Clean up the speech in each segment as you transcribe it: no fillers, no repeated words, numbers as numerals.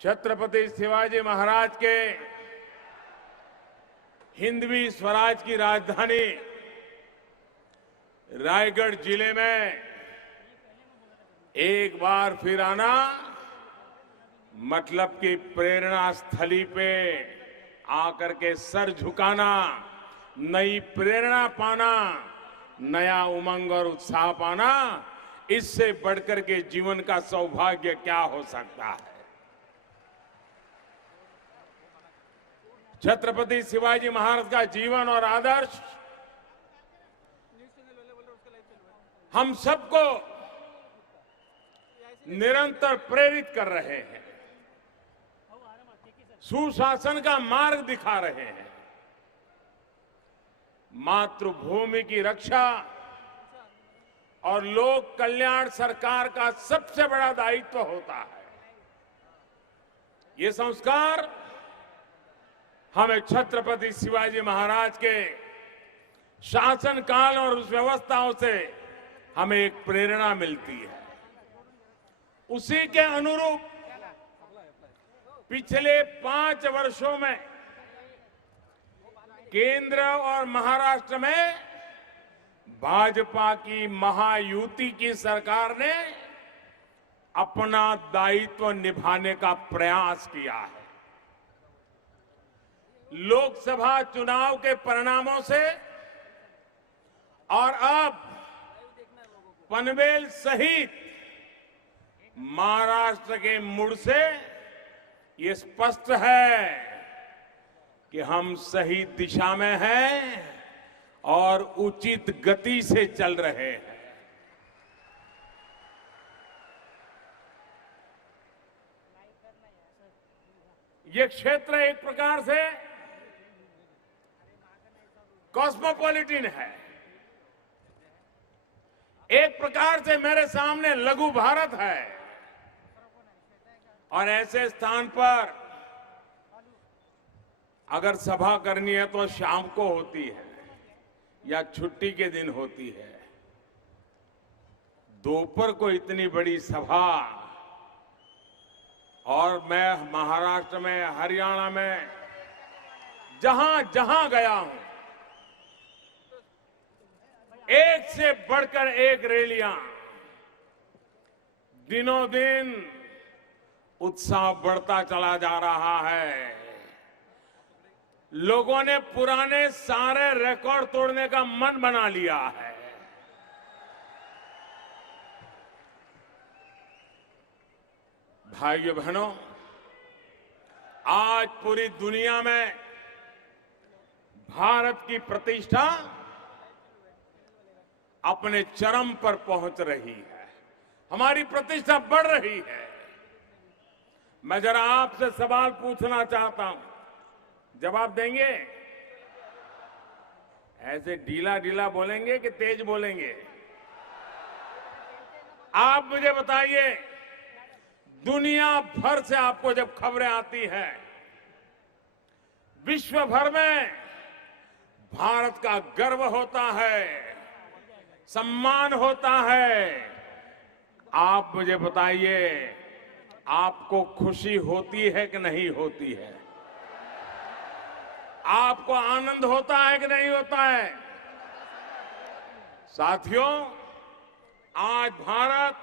छत्रपति शिवाजी महाराज के हिंदवी स्वराज की राजधानी रायगढ़ जिले में एक बार फिर आना मतलब कि प्रेरणा स्थली पे आकर के सर झुकाना, नई प्रेरणा पाना, नया उमंग और उत्साह पाना, इससे बढ़कर के जीवन का सौभाग्य क्या हो सकता है। छत्रपति शिवाजी महाराज का जीवन और आदर्श हम सबको निरंतर प्रेरित कर रहे हैं, सुशासन का मार्ग दिखा रहे हैं। मातृभूमि की रक्षा और लोक कल्याण सरकार का सबसे बड़ा दायित्व होता है। ये संस्कार हमें छत्रपति शिवाजी महाराज के शासन काल और उस व्यवस्थाओं से हमें एक प्रेरणा मिलती है। उसी के अनुरूप पिछले 5 वर्षों में केंद्र और महाराष्ट्र में भाजपा की महायुति की सरकार ने अपना दायित्व निभाने का प्रयास किया है। लोकसभा चुनाव के परिणामों से और अब पनवेल सहित महाराष्ट्र के मूड से ये स्पष्ट है कि हम सही दिशा में हैं और उचित गति से चल रहे हैं। ये क्षेत्र एक प्रकार से कॉस्मोपॉलिटन है, एक प्रकार से मेरे सामने लघु भारत है, और ऐसे स्थान पर अगर सभा करनी है तो शाम को होती है या छुट्टी के दिन होती है। दोपहर को इतनी बड़ी सभा, और मैं महाराष्ट्र में, हरियाणा में जहां जहां गया हूं, एक से बढ़कर एक रैलियां, दिनों दिन उत्साह बढ़ता चला जा रहा है। लोगों ने पुराने सारे रिकॉर्ड तोड़ने का मन बना लिया है। भाइयों बहनों, आज पूरी दुनिया में भारत की प्रतिष्ठा अपने चरम पर पहुंच रही है, हमारी प्रतिष्ठा बढ़ रही है। मैं जरा आपसे सवाल पूछना चाहता हूं, जवाब देंगे? ऐसे ढीला ढीला बोलेंगे कि तेज बोलेंगे? आप मुझे बताइए, दुनिया भर से आपको जब खबरें आती हैं, विश्व भर में भारत का गर्व होता है, सम्मान होता है, आप मुझे बताइए, आपको खुशी होती है कि नहीं होती है? आपको आनंद होता है कि नहीं होता है? साथियों, आज भारत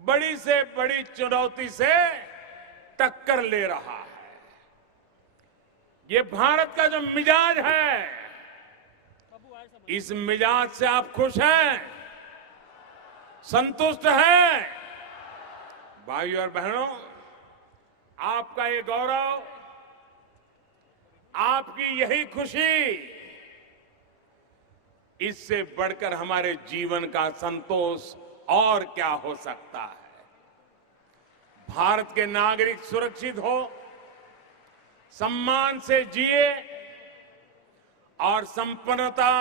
बड़ी से बड़ी चुनौती से टक्कर ले रहा है। ये भारत का जो मिजाज है, इस मिजाज से आप खुश हैं, संतुष्ट हैं? भाइयों और बहनों, आपका ये गौरव, आपकी यही खुशी, इससे बढ़कर हमारे जीवन का संतोष और क्या हो सकता है। भारत के नागरिक सुरक्षित हो, सम्मान से जिए और संपन्नता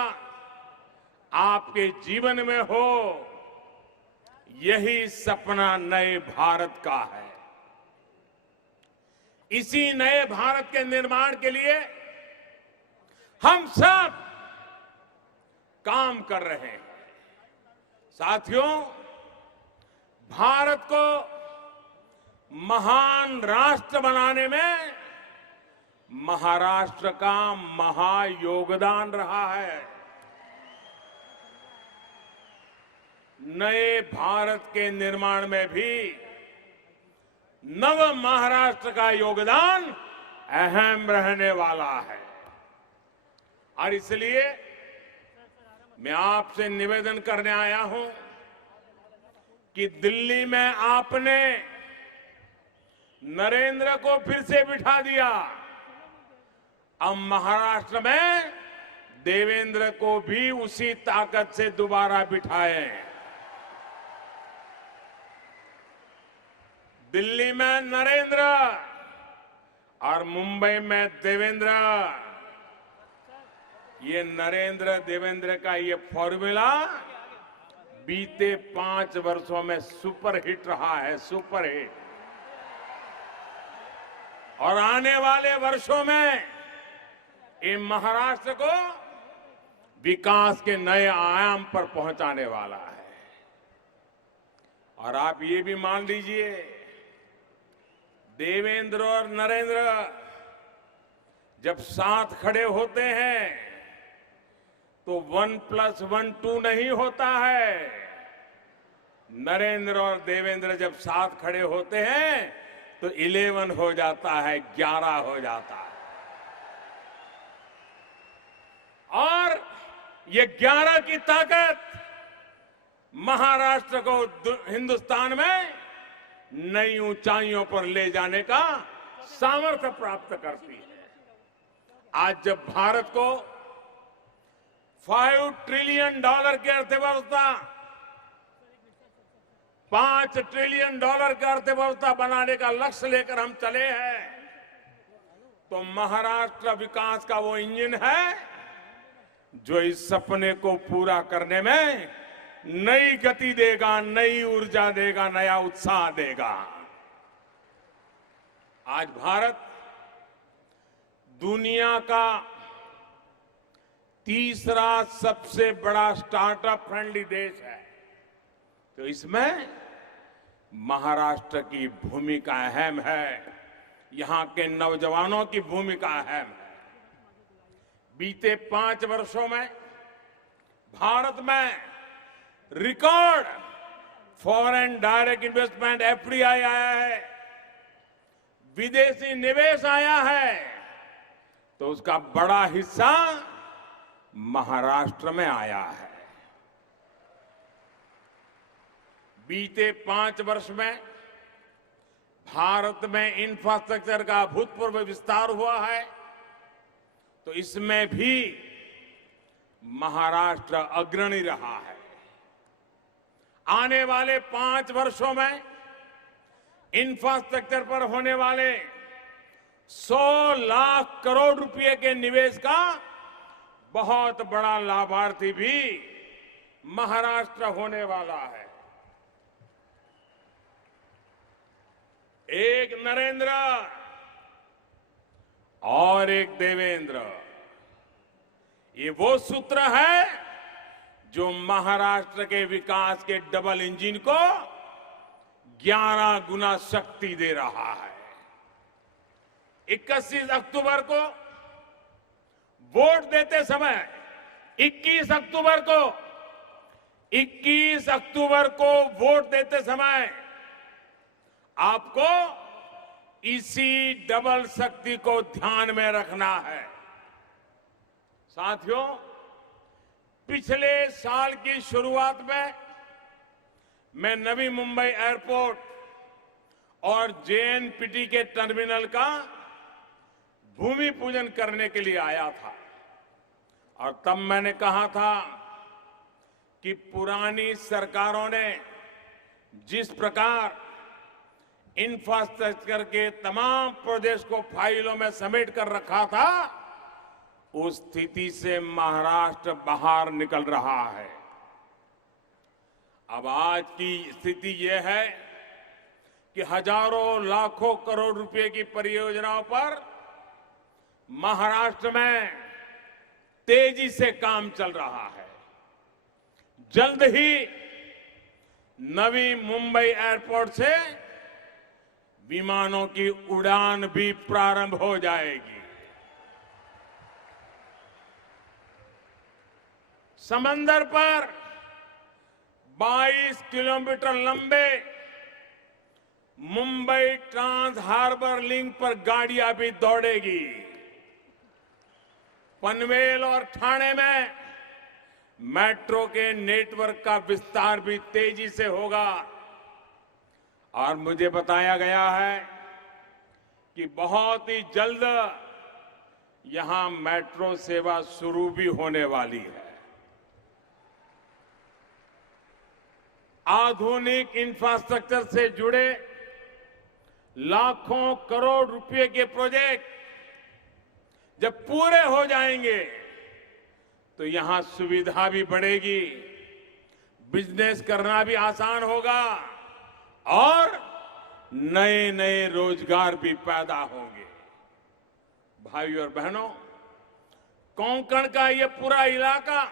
आपके जीवन में हो, यही सपना नए भारत का है। इसी नए भारत के निर्माण के लिए हम सब काम कर रहे हैं। साथियों, भारत को महान राष्ट्र बनाने में महाराष्ट्र का महायोगदान रहा है। नए भारत के निर्माण में भी नव महाराष्ट्र का योगदान अहम रहने वाला है। और इसलिए मैं आपसे निवेदन करने आया हूं कि दिल्ली में आपने नरेंद्र को फिर से बिठा दिया, अब महाराष्ट्र में देवेंद्र को भी उसी ताकत से दोबारा बिठाएं। दिल्ली में नरेंद्र और मुंबई में देवेंद्र, ये नरेंद्र देवेंद्र का ये फॉर्मूला बीते 5 वर्षों में सुपर हिट रहा है, सुपर हिट। और आने वाले वर्षों में ये महाराष्ट्र को विकास के नए आयाम पर पहुंचाने वाला है। और आप ये भी मान लीजिए, देवेंद्र और नरेंद्र जब साथ खड़े होते हैं तो 1+1 2 नहीं होता है। नरेंद्र और देवेंद्र जब साथ खड़े होते हैं तो 11 हो जाता है, 11 हो जाता है। और ये 11 की ताकत महाराष्ट्र को हिंदुस्तान में नई ऊंचाइयों पर ले जाने का सामर्थ्य प्राप्त करती है। आज जब भारत को $5 ट्रिलियन की अर्थव्यवस्था, $5 ट्रिलियन की अर्थव्यवस्था बनाने का लक्ष्य लेकर हम चले हैं, तो महाराष्ट्र विकास का वो इंजन है जो इस सपने को पूरा करने में नई गति देगा, नई ऊर्जा देगा, नया उत्साह देगा। आज भारत दुनिया का तीसरा सबसे बड़ा स्टार्टअप फ्रेंडली देश है, तो इसमें महाराष्ट्र की भूमिका अहम है, यहां के नौजवानों की भूमिका अहम है। बीते 5 वर्षों में भारत में record foreign direct investment FDI आया है, विदेशी निवेश आया है, तो उसका बड़ा हिस्सा महाराष्ट्र में आया है। बीते 5 वर्ष में भारत में इंफ्रास्ट्रक्चर का अभूतपूर्व विस्तार हुआ है, तो इसमें भी महाराष्ट्र अग्रणी रहा है। आने वाले 5 वर्षों में इंफ्रास्ट्रक्चर पर होने वाले 100 लाख करोड़ रुपए के निवेश का बहुत बड़ा लाभार्थी भी महाराष्ट्र होने वाला है। एक नरेंद्र और एक देवेंद्र, ये वो सूत्र है जो महाराष्ट्र के विकास के डबल इंजन को 11 गुना शक्ति दे रहा है। 21 अक्टूबर को वोट देते समय 21 अक्टूबर को वोट देते समय आपको इसी डबल शक्ति को ध्यान में रखना है। साथियों, पिछले साल की शुरुआत में मैं नवी मुंबई एयरपोर्ट और जेएनपीटी के टर्मिनल का भूमि पूजन करने के लिए आया था, और तब मैंने कहा था कि पुरानी सरकारों ने जिस प्रकार इंफ्रास्ट्रक्चर के तमाम प्रोजेक्ट्स को फाइलों में समेट कर रखा था, उस स्थिति से महाराष्ट्र बाहर निकल रहा है। अब आज की स्थिति यह है कि हजारों लाखों करोड़ रुपए की परियोजनाओं पर महाराष्ट्र में तेजी से काम चल रहा है। जल्द ही नवी मुंबई एयरपोर्ट से विमानों की उड़ान भी प्रारंभ हो जाएगी। समंदर पर 22 किलोमीटर लंबे मुंबई ट्रांस हार्बर लिंक पर गाड़ियां भी दौड़ेगी। पनवेल और ठाणे में मेट्रो के नेटवर्क का विस्तार भी तेजी से होगा। और मुझे बताया गया है कि बहुत ही जल्द यहां मेट्रो सेवा शुरू भी होने वाली है। आधुनिक इंफ्रास्ट्रक्चर से जुड़े लाखों करोड़ रुपए के प्रोजेक्ट जब पूरे हो जाएंगे तो यहां सुविधा भी बढ़ेगी, बिजनेस करना भी आसान होगा और नए नए रोजगार भी पैदा होंगे। भाइयों और बहनों, कोंकण का ये पूरा इलाका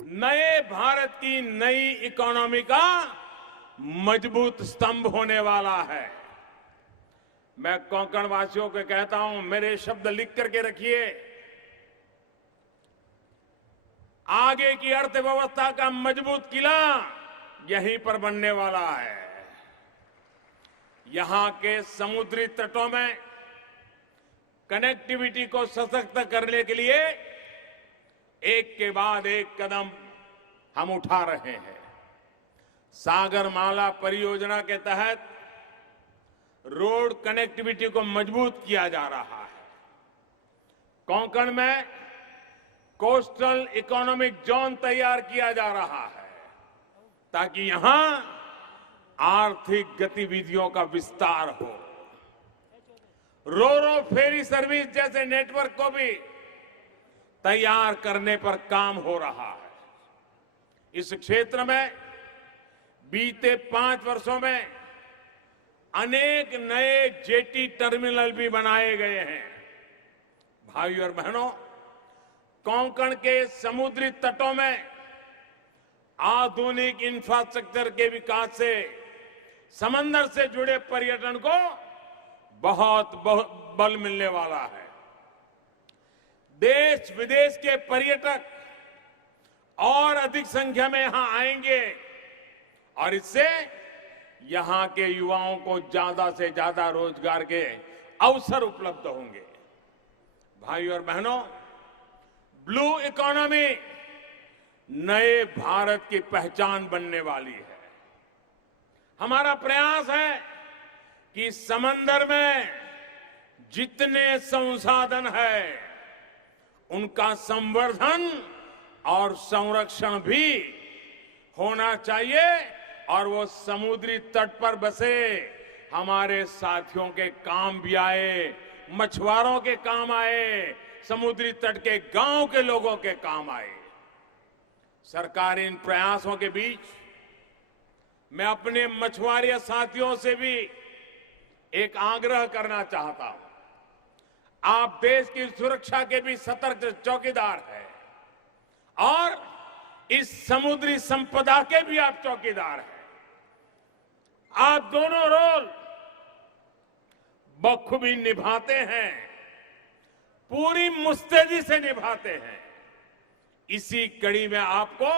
नए भारत की नई इकोनॉमी का मजबूत स्तंभ होने वाला है। मैं कोंकण वासियों को कहता हूं, मेरे शब्द लिख करके रखिए। आगे की अर्थव्यवस्था का मजबूत किला यहीं पर बनने वाला है। यहां के समुद्री तटों में कनेक्टिविटी को सशक्त करने के लिए एक के बाद एक कदम हम उठा रहे हैं। सागरमाला परियोजना के तहत रोड कनेक्टिविटी को मजबूत किया जा रहा है। कोंकण में कोस्टल इकोनॉमिक जोन तैयार किया जा रहा है ताकि यहां आर्थिक गतिविधियों का विस्तार हो। रो फेरी सर्विस जैसे नेटवर्क को भी तैयार करने पर काम हो रहा है। इस क्षेत्र में बीते 5 वर्षों में अनेक नए जेटी टर्मिनल भी बनाए गए हैं। भाइयों और बहनों, कोंकण के समुद्री तटों में आधुनिक इंफ्रास्ट्रक्चर के विकास से समंदर से जुड़े पर्यटन को बहुत बल मिलने वाला है। देश विदेश के पर्यटक और अधिक संख्या में यहां आएंगे और इससे यहां के युवाओं को ज्यादा से ज्यादा रोजगार के अवसर उपलब्ध होंगे। भाइयों और बहनों, ब्लू इकोनॉमी नए भारत की पहचान बनने वाली है। हमारा प्रयास है कि समंदर में जितने संसाधन है उनका संवर्धन और संरक्षण भी होना चाहिए और वो समुद्री तट पर बसे हमारे साथियों के काम भी आए, मछुआरों के काम आए, समुद्री तट के गांव के लोगों के काम आए। सरकार इन प्रयासों के बीच मैं अपने मछुआरे साथियों से भी एक आग्रह करना चाहता हूं। आप देश की सुरक्षा के भी सतर्क चौकीदार हैं और इस समुद्री संपदा के भी आप चौकीदार हैं। आप दोनों रोल बखूबी निभाते हैं, पूरी मुस्तैदी से निभाते हैं। इसी कड़ी में आपको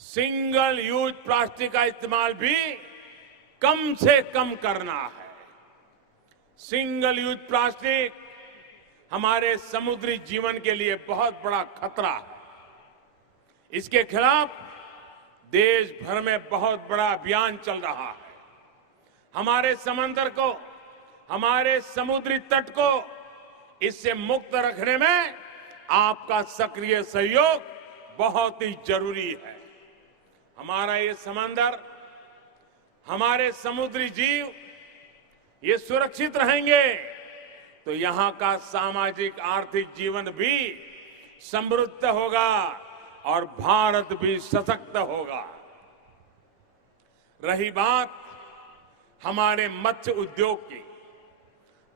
सिंगल यूज प्लास्टिक का इस्तेमाल भी कम से कम करना है। सिंगल यूज प्लास्टिक हमारे समुद्री जीवन के लिए बहुत बड़ा खतरा है। इसके खिलाफ देश भर में बहुत बड़ा अभियान चल रहा है। हमारे समंदर को, हमारे समुद्री तट को इससे मुक्त रखने में आपका सक्रिय सहयोग बहुत ही जरूरी है। हमारा ये समंदर, हमारे समुद्री जीव ये सुरक्षित रहेंगे तो यहां का सामाजिक आर्थिक जीवन भी समृद्ध होगा और भारत भी सशक्त होगा। रही बात हमारे मत्स्य उद्योग की,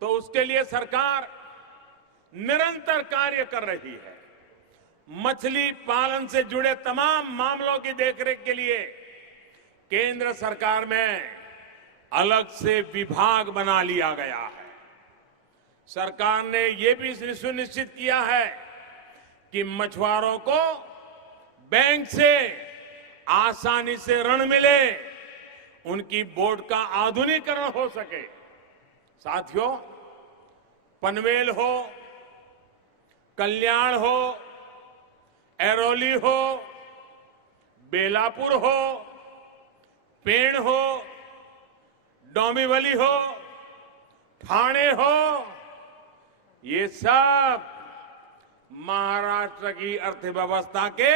तो उसके लिए सरकार निरंतर कार्य कर रही है। मछली पालन से जुड़े तमाम मामलों की देखरेख के लिए केंद्र सरकार में अलग से विभाग बना लिया गया है। सरकार ने यह भी सुनिश्चित किया है कि मछुआरों को बैंक से आसानी से ऋण मिले, उनकी बोट का आधुनिकीकरण हो सके। साथियों, पनवेल हो, कल्याण हो, ऐरोली हो, बेलापुर हो, पेण हो, डोंबिवली हो, ठाणे हो, ये सब महाराष्ट्र की अर्थव्यवस्था के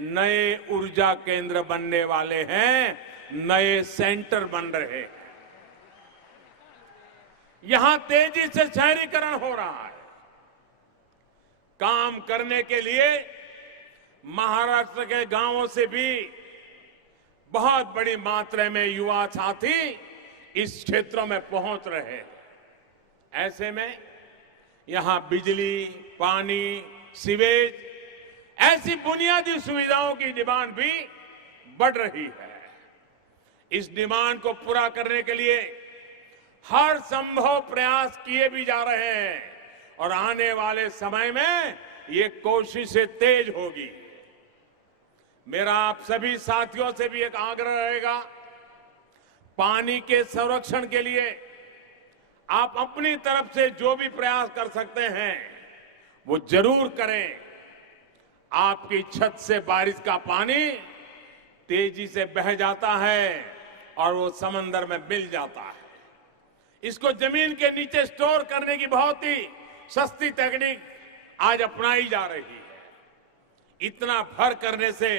नए ऊर्जा केंद्र बनने वाले हैं, नए सेंटर बन रहे हैं। यहां तेजी से शहरीकरण हो रहा है। काम करने के लिए महाराष्ट्र के गांवों से भी बहुत बड़ी मात्रा में युवा साथी इस क्षेत्रों में पहुंच रहे हैं। ऐसे में यहां बिजली, पानी, सीवेज, ऐसी बुनियादी सुविधाओं की डिमांड भी बढ़ रही है। इस डिमांड को पूरा करने के लिए हर संभव प्रयास किए भी जा रहे हैं और आने वाले समय में ये कोशिशें तेज होगी। मेरा आप सभी साथियों से भी एक आग्रह रहेगा, पानी के संरक्षण के लिए आप अपनी तरफ से जो भी प्रयास कर सकते हैं वो जरूर करें। आपकी छत से बारिश का पानी तेजी से बह जाता है और वो समंदर में मिल जाता है। इसको जमीन के नीचे स्टोर करने की बहुत ही सस्ती तकनीक आज अपनाई जा रही है। इतना भर करने से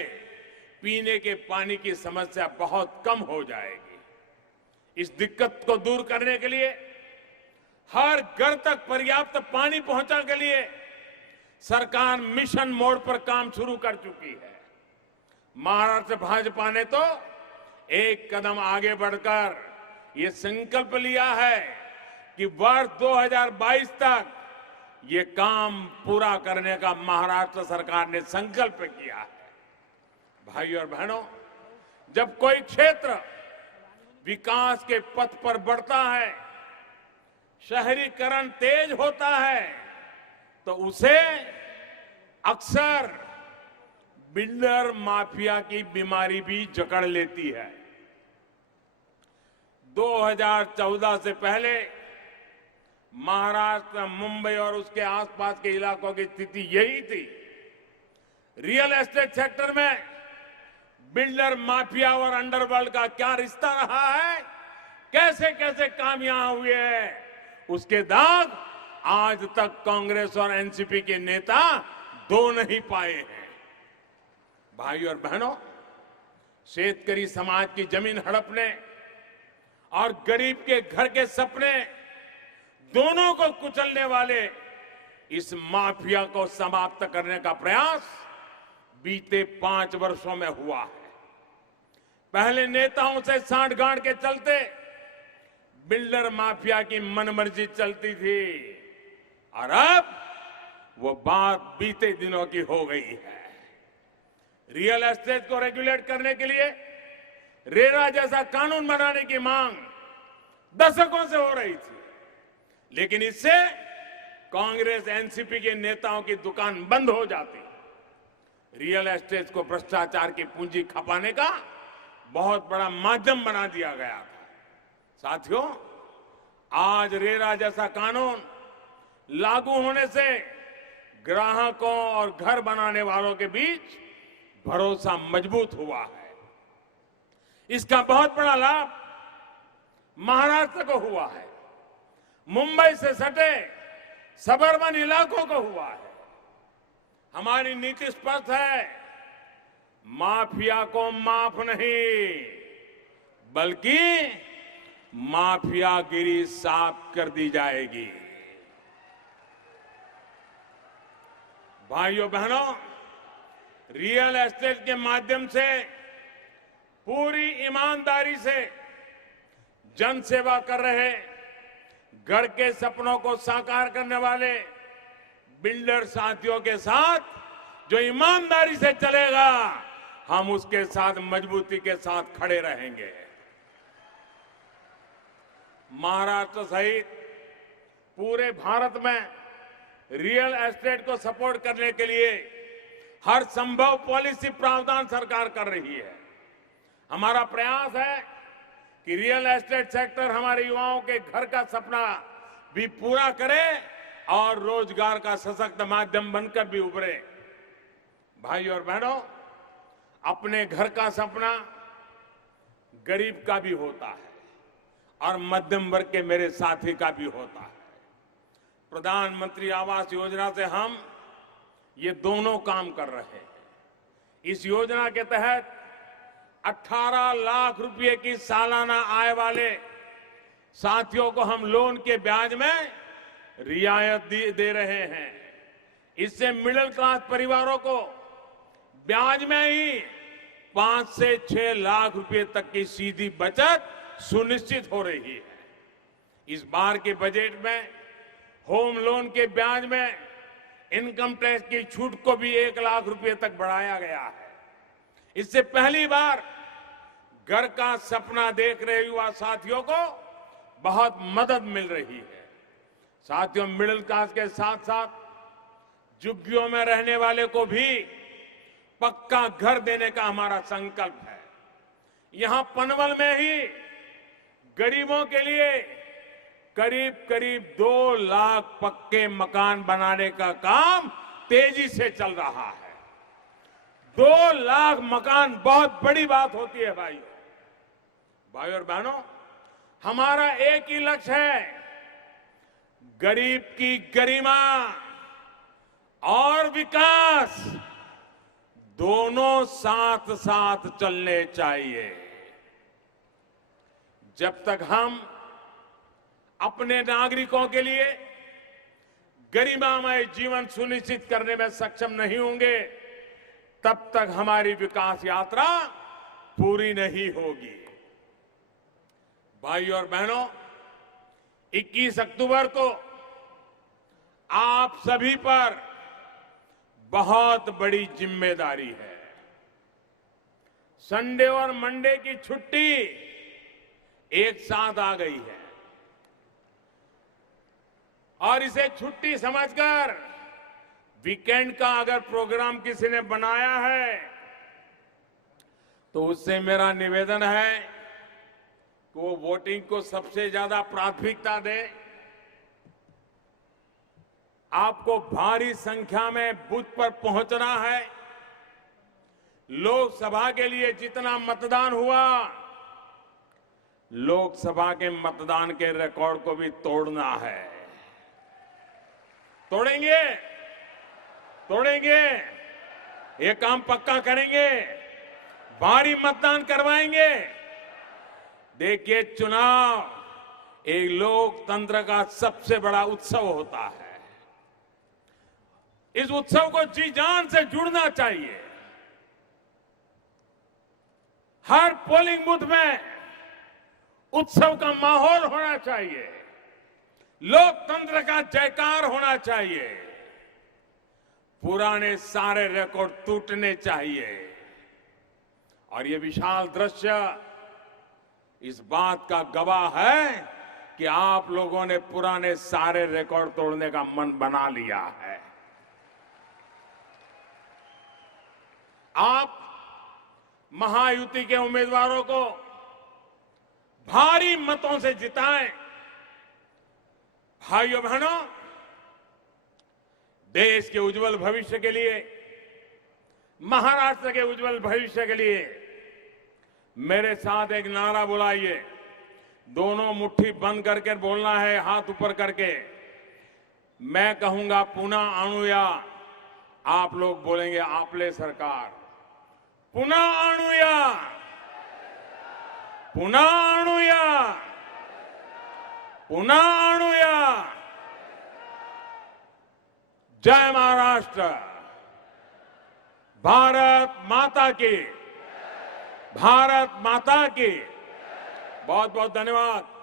पीने के पानी की समस्या बहुत कम हो जाएगी। इस दिक्कत को दूर करने के लिए, हर घर तक पर्याप्त पानी पहुंचाने के लिए सरकार मिशन मोड पर काम शुरू कर चुकी है। महाराष्ट्र भाजपा ने तो एक कदम आगे बढ़कर ये संकल्प लिया है कि वर्ष 2022 तक ये काम पूरा करने का महाराष्ट्र सरकार ने संकल्प किया है। भाइयों और बहनों, जब कोई क्षेत्र विकास के पथ पर बढ़ता है, शहरीकरण तेज होता है, तो उसे अक्सर बिल्डर माफिया की बीमारी भी जकड़ लेती है। 2014 से पहले महाराष्ट्र, मुंबई और उसके आसपास के इलाकों की स्थिति यही थी। रियल एस्टेट सेक्टर में बिल्डर माफिया और अंडरवर्ल्ड का क्या रिश्ता रहा है, कैसे कैसे काम यहां हुए हैं, उसके दाग आज तक कांग्रेस और एनसीपी के नेता धो नहीं पाए हैं। भाइयों और बहनों, शेतकरी समाज की जमीन हड़पने और गरीब के घर के सपने दोनों को कुचलने वाले इस माफिया को समाप्त करने का प्रयास बीते 5 वर्षों में हुआ है। पहले नेताओं से सांठगांठ के चलते बिल्डर माफिया की मनमर्जी चलती थी और अब वो बात बीते दिनों की हो गई है। रियल एस्टेट को रेगुलेट करने के लिए रेरा जैसा कानून बनाने की मांग दशकों से हो रही थी, लेकिन इससे कांग्रेस, एनसीपी के नेताओं की दुकान बंद हो जाती। रियल एस्टेट को भ्रष्टाचार की पूंजी खपाने का बहुत बड़ा माध्यम बना दिया गया था। साथियों, आज रेरा जैसा कानून लागू होने से ग्राहकों और घर बनाने वालों के बीच भरोसा मजबूत हुआ है। इसका बहुत बड़ा लाभ महाराष्ट्र को हुआ है, मुंबई से सटे सबर्बन इलाकों को हुआ है। हमारी नीति स्पष्ट है, माफिया को माफ नहीं, बल्कि माफियागिरी साफ कर दी जाएगी। भाइयों बहनों, रियल एस्टेट के माध्यम से पूरी ईमानदारी से जन सेवा कर रहे, घर के सपनों को साकार करने वाले बिल्डर साथियों के साथ जो ईमानदारी से चलेगा, हम उसके साथ मजबूती के साथ खड़े रहेंगे। महाराष्ट्र सहित पूरे भारत में रियल एस्टेट को सपोर्ट करने के लिए हर संभव पॉलिसी प्रावधान सरकार कर रही है। हमारा प्रयास है कि रियल एस्टेट सेक्टर हमारे युवाओं के घर का सपना भी पूरा करे और रोजगार का सशक्त माध्यम बनकर भी उभरे। भाइयों और बहनों, अपने घर का सपना गरीब का भी होता है और मध्यम वर्ग के मेरे साथी का भी होता है। प्रधानमंत्री आवास योजना से हम ये दोनों काम कर रहे हैं। इस योजना के तहत 18 लाख रुपए की सालाना आय वाले साथियों को हम लोन के ब्याज में रियायत दे रहे हैं। इससे मिडिल क्लास परिवारों को ब्याज में ही 5 से 6 लाख रुपए तक की सीधी बचत सुनिश्चित हो रही है। इस बार के बजट में होम लोन के ब्याज में इनकम टैक्स की छूट को भी 1 लाख रुपए तक बढ़ाया गया है। इससे पहली बार घर का सपना देख रहे युवा साथियों को बहुत मदद मिल रही है। साथियों, मिडिल क्लास के साथ साथ झुग्गियों में रहने वाले को भी पक्का घर देने का हमारा संकल्प है। यहां पनवल में ही गरीबों के लिए करीब करीब 2 लाख पक्के मकान बनाने का काम तेजी से चल रहा है। 2 लाख मकान बहुत बड़ी बात होती है भाइयों और बहनों। हमारा एक ही लक्ष्य है, गरीब की गरिमा और विकास दोनों साथ साथ चलने चाहिए। जब तक हम अपने नागरिकों के लिए गरिमामय जीवन सुनिश्चित करने में सक्षम नहीं होंगे, तब तक हमारी विकास यात्रा पूरी नहीं होगी। भाइयों और बहनों, 21 अक्टूबर को आप सभी पर बहुत बड़ी जिम्मेदारी है। संडे और मंडे की छुट्टी एक साथ आ गई है और इसे छुट्टी समझकर वीकेंड का अगर प्रोग्राम किसी ने बनाया है तो उससे मेरा निवेदन है कि वो वोटिंग को सबसे ज्यादा प्राथमिकता दे। आपको भारी संख्या में बूथ पर पहुंचना है। लोकसभा के लिए जितना मतदान हुआ, लोकसभा के मतदान के रिकॉर्ड को भी तोड़ना है। तोड़ेंगे, ये काम पक्का करेंगे, भारी मतदान करवाएंगे। देखिए, चुनाव एक लोकतंत्र का सबसे बड़ा उत्सव होता है। इस उत्सव को जी जान से जुड़ना चाहिए। हर पोलिंग बूथ में उत्सव का माहौल होना चाहिए, लोकतंत्र का जयकार होना चाहिए, पुराने सारे रिकॉर्ड टूटने चाहिए। और ये विशाल दृश्य इस बात का गवाह है कि आप लोगों ने पुराने सारे रिकॉर्ड तोड़ने का मन बना लिया है। आप महायुति के उम्मीदवारों को भारी मतों से जिताएं। भाइयों बहनों, देश के उज्जवल भविष्य के लिए, महाराष्ट्र के उज्जवल भविष्य के लिए मेरे साथ एक नारा बुलाइए। दोनों मुट्ठी बंद करके बोलना है, हाथ ऊपर करके। मैं कहूंगा पुनः आणूया, आप लोग बोलेंगे आपले सरकार। पुनः आणूया, पुनः आणूया, पुनः आणूया। जय महाराष्ट्र, भारत माता की, भारत माता की। बहुत बहुत धन्यवाद।